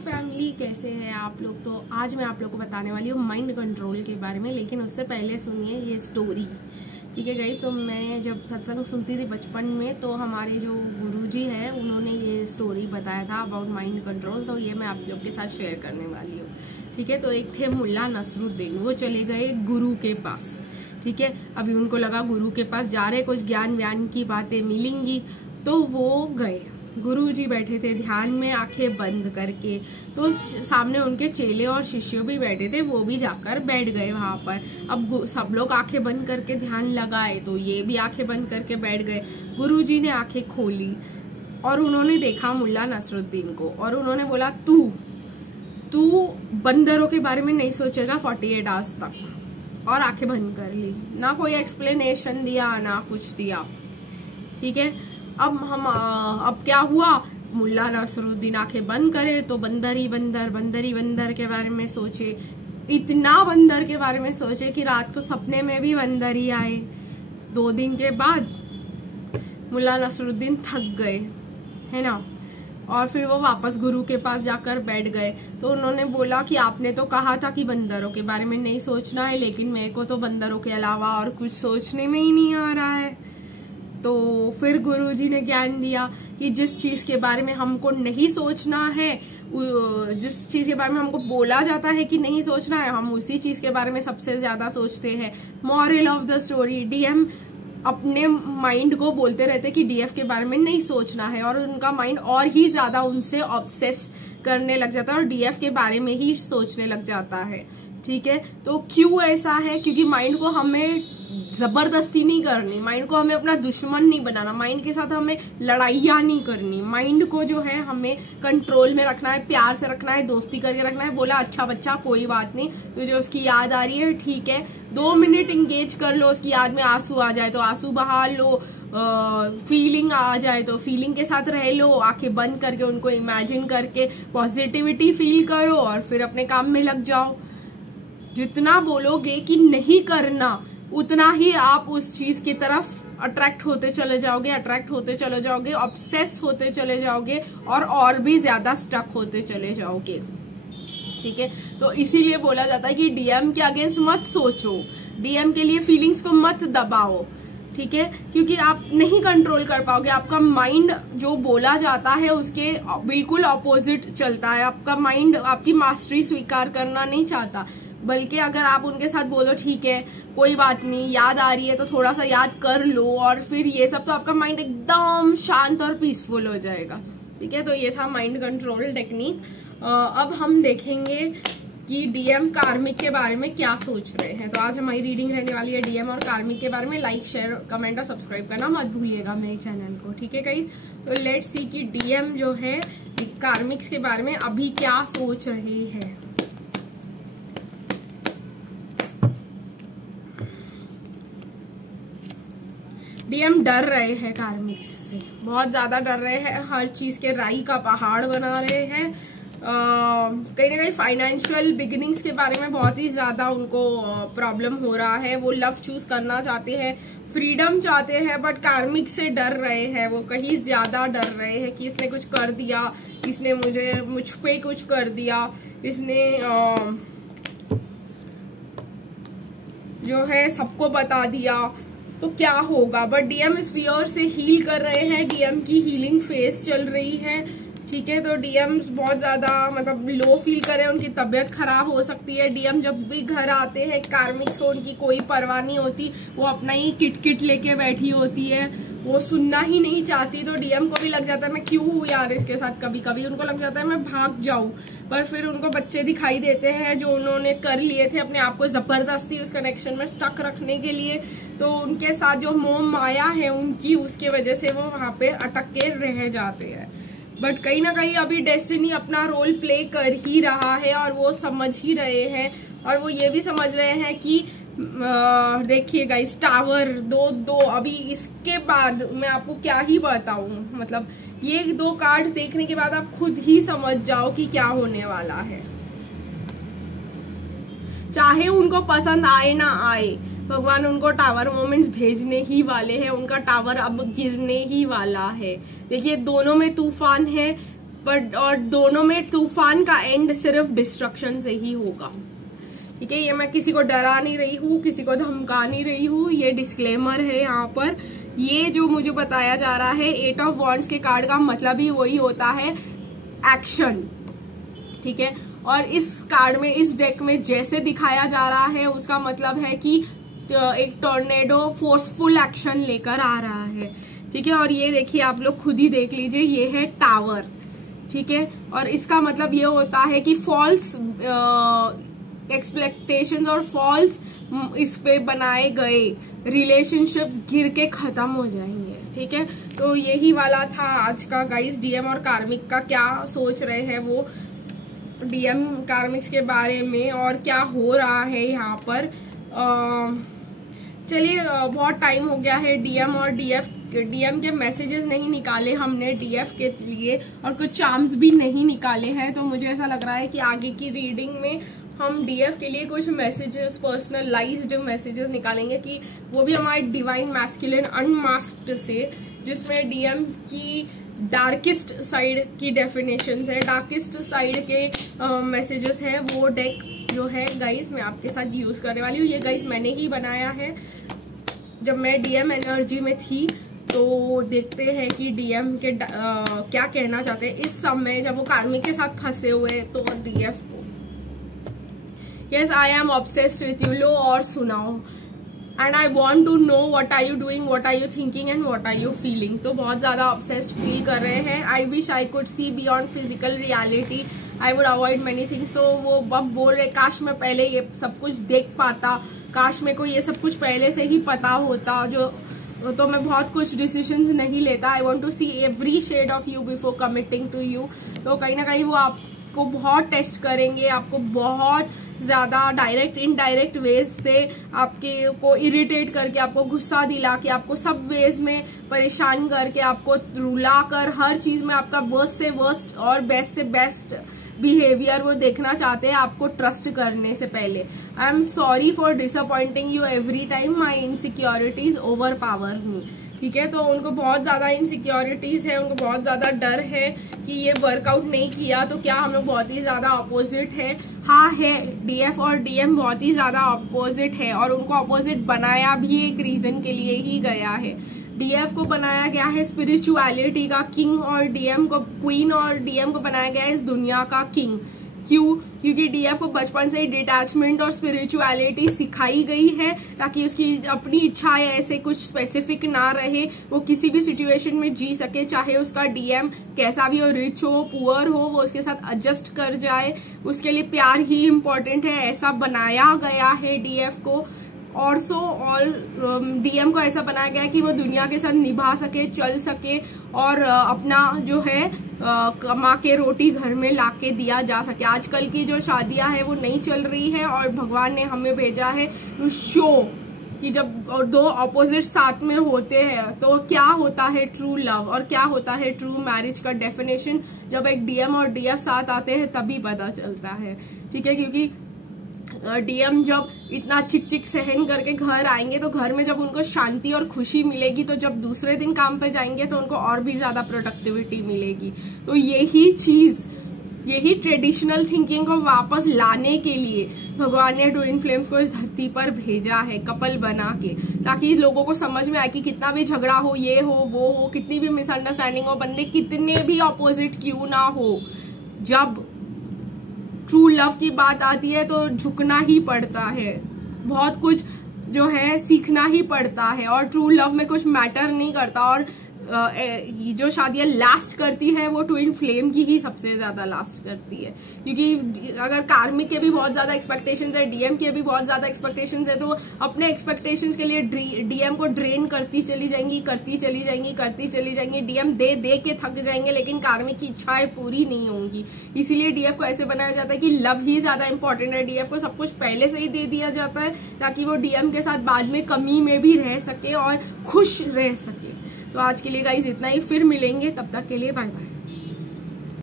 Family, कैसे हैं आप लोग। तो आज मैं आप लोग को बताने वाली हूँ माइंड कंट्रोल के बारे में, लेकिन उससे पहले सुनिए ये स्टोरी। ठीक है गाइस, तो मैं जब सत्संग सुनती थी बचपन में, तो हमारे जो गुरुजी है उन्होंने ये स्टोरी बताया था अबाउट माइंड कंट्रोल। तो ये मैं आप लोग के साथ शेयर करने वाली हूँ। ठीक है, तो एक थे मुल्ला नसरुद्दीन, वो चले गए गुरु के पास। ठीक है, अभी उनको लगा गुरु के पास जा रहे, कुछ ज्ञान व्यान की बातें मिलेंगी, तो वो गए। गुरुजी बैठे थे ध्यान में आंखें बंद करके, तो सामने उनके चेले और शिष्य भी बैठे थे, वो भी जाकर बैठ गए वहां पर। अब सब लोग आंखें बंद करके ध्यान लगाए, तो ये भी आंखें बंद करके बैठ गए। गुरुजी ने आंखें खोली और उन्होंने देखा मुल्ला नसरुद्दीन को, और उन्होंने बोला तू बंदरों के बारे में नहीं सोचेगा 48 आवर्स तक, और आंखें बंद कर ली। ना कोई एक्सप्लेनेशन दिया ना कुछ दिया। ठीक है, अब क्या हुआ, मुल्ला नसरुद्दीन आंखें बंद करे तो बंदर ही बंदर के बारे में सोचे। इतना बंदर के बारे में सोचे कि रात को सपने में भी बंदर ही आए। 2 दिन के बाद मुल्ला नसरुद्दीन थक गए, है ना, और फिर वो वापस गुरु के पास जाकर बैठ गए। तो उन्होंने बोला कि आपने तो कहा था कि बंदरों के बारे में नहीं सोचना है, लेकिन मेरे को तो बंदरों के अलावा और कुछ सोचने में ही नहीं आ रहा है। तो फिर गुरुजी ने ज्ञान दिया कि जिस चीज के बारे में हमको नहीं सोचना है, जिस चीज के बारे में हमको बोला जाता है कि नहीं सोचना है, हम उसी चीज के बारे में सबसे ज्यादा सोचते हैं। Moral of the story, DM अपने माइंड को बोलते रहते कि डीएफ के बारे में नहीं सोचना है, और उनका माइंड और ही ज्यादा उनसे ऑब्सेस करने लग जाता है और डीएफ के बारे में ही सोचने लग जाता है। ठीक है, तो क्यों ऐसा है? क्योंकि माइंड को हमें जबरदस्ती नहीं करनी, माइंड को हमें अपना दुश्मन नहीं बनाना, माइंड के साथ हमें लड़ाइयाँ नहीं करनी। माइंड को जो है हमें कंट्रोल में रखना है, प्यार से रखना है, दोस्ती करके रखना है। बोला अच्छा बच्चा कोई बात नहीं, तुझे उसकी याद आ रही है, ठीक है, 2 मिनट इंगेज कर लो, उसकी याद में आंसू आ जाए तो आंसू बहा लो, फीलिंग आ जाए तो फीलिंग के साथ रह लो, आंखें बंद करके उनको इमेजिन करके पॉजिटिविटी फील करो और फिर अपने काम में लग जाओ। जितना बोलोगे कि नहीं करना, उतना ही आप उस चीज की तरफ अट्रैक्ट होते चले जाओगे, ऑब्सेस होते चले जाओगे, और भी ज्यादा स्टक होते चले जाओगे। ठीक है, तो इसीलिए बोला जाता है कि डीएम के अगेंस्ट मत सोचो, डीएम के लिए फीलिंग्स को मत दबाओ। ठीक है, क्योंकि आप नहीं कंट्रोल कर पाओगे। आपका माइंड जो बोला जाता है उसके बिल्कुल ऑपोजिट चलता है। आपका माइंड आपकी मास्टरी स्वीकार करना नहीं चाहता, बल्कि अगर आप उनके साथ बोलो ठीक है कोई बात नहीं, याद आ रही है तो थोड़ा सा याद कर लो, और फिर ये सब, तो आपका माइंड एकदम शांत और पीसफुल हो जाएगा। ठीक है, तो ये था माइंड कंट्रोल टेक्निक। अब हम देखेंगे कि डीएम कार्मिक के बारे में क्या सोच रहे हैं। तो आज हमारी रीडिंग रहने वाली है डीएम और कार्मिक के बारे में। लाइक, शेयर, कमेंट और सब्सक्राइब करना मत भूलिएगा मेरे चैनल को। ठीक है गाइस, तो लेट्स सी कि डीएम जो है कार्मिक्स के बारे में अभी क्या सोच रहे हैं। डीएम डर रहे हैं कार्मिक्स से, बहुत ज्यादा डर रहे हैं, हर चीज के राई का पहाड़ बना रहे हैं। कहीं ना कहीं फाइनेंशियल बिगिनिंग्स के बारे में बहुत ही ज्यादा उनको प्रॉब्लम हो रहा है। वो लव चूज करना चाहते हैं, फ्रीडम चाहते हैं, बट कार्मिक से डर रहे हैं। वो कहीं ज्यादा डर रहे हैं कि इसने कुछ कर दिया, इसने मुझ पे कुछ कर दिया, इसने जो है सबको बता दिया, तो क्या होगा। बट डीएम इस फियर से हील कर रहे हैं, डीएम की हीलिंग फेज चल रही है। ठीक है, तो डीएम बहुत ज्यादा मतलब लो फील कर रहे हैं, उनकी तबीयत खराब हो सकती है। डीएम जब भी घर आते हैं कार्मिक्स को उनकी कोई परवाह नहीं होती, वो अपना ही किट लेके बैठी होती है, वो सुनना ही नहीं चाहती। तो डीएम को भी लग जाता है मैं क्यों हूँ यार इसके साथ, कभी कभी उनको लग जाता है मैं भाग जाऊं, पर फिर उनको बच्चे दिखाई देते हैं जो उन्होंने कर लिए थे अपने आप को जबरदस्ती उस कनेक्शन में स्टक रखने के लिए। तो उनके साथ जो मोह माया है उनकी, उसके वजह से वो वहां पे अटक के रह जाते हैं। बट कहीं ना कहीं अभी डेस्टिनी अपना रोल प्ले कर ही रहा है, और वो समझ ही रहे हैं, और वो ये भी समझ रहे हैं कि देखिएगा इस टावर दो अभी इसके बाद मैं आपको क्या ही बताऊं, मतलब ये 2 कार्ड्स देखने के बाद आप खुद ही समझ जाओ कि क्या होने वाला है। चाहे उनको पसंद आए ना आए, भगवान उनको टावर मोमेंट्स भेजने ही वाले हैं। उनका टावर अब गिरने ही वाला है। देखिए दोनों में तूफान है, बट और दोनों में तूफान का एंड सिर्फ डिस्ट्रक्शन से ही होगा। ठीक है, ये मैं किसी को डरा नहीं रही हूँ, किसी को धमका नहीं रही हूँ, ये डिस्क्लेमर है यहाँ पर। ये जो मुझे बताया जा रहा है 8 ऑफ वॉन्ड्स के कार्ड का मतलब ही वही होता है, एक्शन। ठीक है, और इस कार्ड में, इस डेक में जैसे दिखाया जा रहा है उसका मतलब है कि एक टॉर्नेडो फोर्सफुल एक्शन लेकर आ रहा है। ठीक है, और ये देखिए आप लोग खुद ही देख लीजिए, ये है टावर। ठीक है, और इसका मतलब ये होता है कि फॉल्स एक्सपेक्टेशंस और फॉल्स इस पे बनाए गए रिलेशनशिप्स गिर के खत्म हो जाएंगे। ठीक है, तो यही वाला था आज का गाइस, डीएम और कार्मिक का क्या सोच रहे हैं वो डीएम कार्मिक्स के बारे में और क्या हो रहा है यहाँ पर। चलिए, बहुत टाइम हो गया है, डीएम और डीएम के मैसेजेस नहीं निकाले हमने डीएफ के लिए, और कुछ चार्म्स भी नहीं निकाले हैं। तो मुझे ऐसा लग रहा है कि आगे की रीडिंग में हम डीएफ के लिए कुछ मैसेजेस, पर्सनलाइज्ड मैसेजेस निकालेंगे, कि वो भी हमारे डिवाइन मैस्कुलिन अनमास्क्ड से, जिसमें डीएम की डार्केस्ट साइड की डेफिनेशंस है, डार्केस्ट साइड के मैसेजेस है। वो डेक जो है गाइस मैं आपके साथ यूज करने वाली हूँ। ये गाइस मैंने ही बनाया है जब मैं डीएम एनर्जी में थी। तो देखते हैं कि डीएम के क्या कहना चाहते हैं इस समय जब वो कार्मिक के साथ फंसे हुए। तो डीएफ को, yes I am obsessed with you, लो और सुनाओ, and I want to know what are you doing, what are you thinking and what are you feeling. तो बहुत ज्यादा ऑब्सेस्ड फील कर रहे हैं। I wish I could see beyond physical reality, I would avoid many things. तो वो अब बोल रहे काश मैं पहले ये सब कुछ देख पाता, काश मेरे को ये सब कुछ पहले से ही पता होता, तो मैं बहुत कुछ डिसीजंस नहीं लेता। I want to see every shade of you before committing to you. तो कहीं ना कहीं वो आपको बहुत टेस्ट करेंगे, आपको बहुत ज्यादा डायरेक्ट इनडायरेक्ट वेज से आपके को इरिटेट करके, आपको गुस्सा दिला के, आपको सब वेज में परेशान करके, आपको रुला कर, हर चीज में आपका वर्स्ट से वर्स्ट और बेस्ट से बेस्ट बिहेवियर वो देखना चाहते हैं आपको ट्रस्ट करने से पहले। I am sorry for disappointing you every time, my insecurities overpower me. ठीक है, तो उनको बहुत ज्यादा इनसिक्योरिटीज है, उनको बहुत ज्यादा डर है कि ये वर्कआउट नहीं किया तो क्या हम लोग बहुत ही ज्यादा अपोजिट है। हाँ है, डीएफ और डीएम बहुत ही ज्यादा अपोजिट है, और उनको अपोजिट बनाया भी एक रीजन के लिए ही गया है। डीएफ को बनाया गया है स्पिरिचुअलिटी का किंग, और डीएम को क्वीन, और डीएम को बनाया गया है इस दुनिया का किंग। क्यों? क्योंकि डीएफ को बचपन से ही डिटैचमेंट और स्पिरिचुअलिटी सिखाई गई है, ताकि उसकी अपनी इच्छाएं ऐसे कुछ स्पेसिफिक ना रहे, वो किसी भी सिचुएशन में जी सके, चाहे उसका डीएम कैसा भी हो, रिच हो, पुअर हो, वो उसके साथ एडजस्ट कर जाए। उसके लिए प्यार ही इम्पोर्टेंट है, ऐसा बनाया गया है डीएफ को। और डीएम को ऐसा बनाया गया है कि वो दुनिया के साथ निभा सके, चल सके, और अपना जो है कमा के रोटी घर में लाके दिया जा सके। आजकल की जो शादियां है वो नहीं चल रही है, और भगवान ने हमें भेजा है टू शो कि जब दो ऑपोजिट साथ में होते हैं तो क्या होता है ट्रू लव और क्या होता है ट्रू मैरिज का डेफिनेशन। जब एक डीएम और डीएफ साथ आते हैं तभी पता चलता है। ठीक है, क्योंकि डीएम जब इतना चिक चिक सहन करके घर आएंगे तो घर में जब उनको शांति और खुशी मिलेगी, तो जब दूसरे दिन काम पे जाएंगे तो उनको और भी ज्यादा प्रोडक्टिविटी मिलेगी। तो यही चीज, यही ट्रेडिशनल थिंकिंग को वापस लाने के लिए भगवान ने ट्विन फ्लेम्स को इस धरती पर भेजा है कपल बना के, ताकि लोगों को समझ में आए कि कितना भी झगड़ा हो, ये हो वो हो, कितनी भी मिसअंडरस्टैंडिंग हो, बंदे कितने भी ऑपोजिट क्यों ना हो, जब ट्रू लव की बात आती है तो झुकना ही पड़ता है, बहुत कुछ जो है सीखना ही पड़ता है, और ट्रू लव में कुछ मैटर नहीं करता। और जो शादियां लास्ट करती है वो ट्विन फ्लेम की ही सबसे ज्यादा लास्ट करती है, क्योंकि अगर कार्मिक के भी बहुत ज्यादा एक्सपेक्टेशंस है, डीएम के भी बहुत ज्यादा एक्सपेक्टेशंस है, तो अपने एक्सपेक्टेशंस के लिए डीएम को ड्रेन करती चली जाएंगी, करती चली जाएंगी, करती चली जाएंगी। डीएम दे दे के थक जाएंगे, लेकिन कार्मिक की इच्छाएं पूरी नहीं होंगी। इसीलिए डीएफ को ऐसे बनाया जाता है कि लव ही ज्यादा इंपॉर्टेंट है। डीएफ को सब कुछ पहले से ही दे दिया जाता है ताकि वो डीएम के साथ बाद में कमी में भी रह सके और खुश रह सके। तो आज के लिए गाइस इतना ही, फिर मिलेंगे, तब तक के लिए बाय बाय।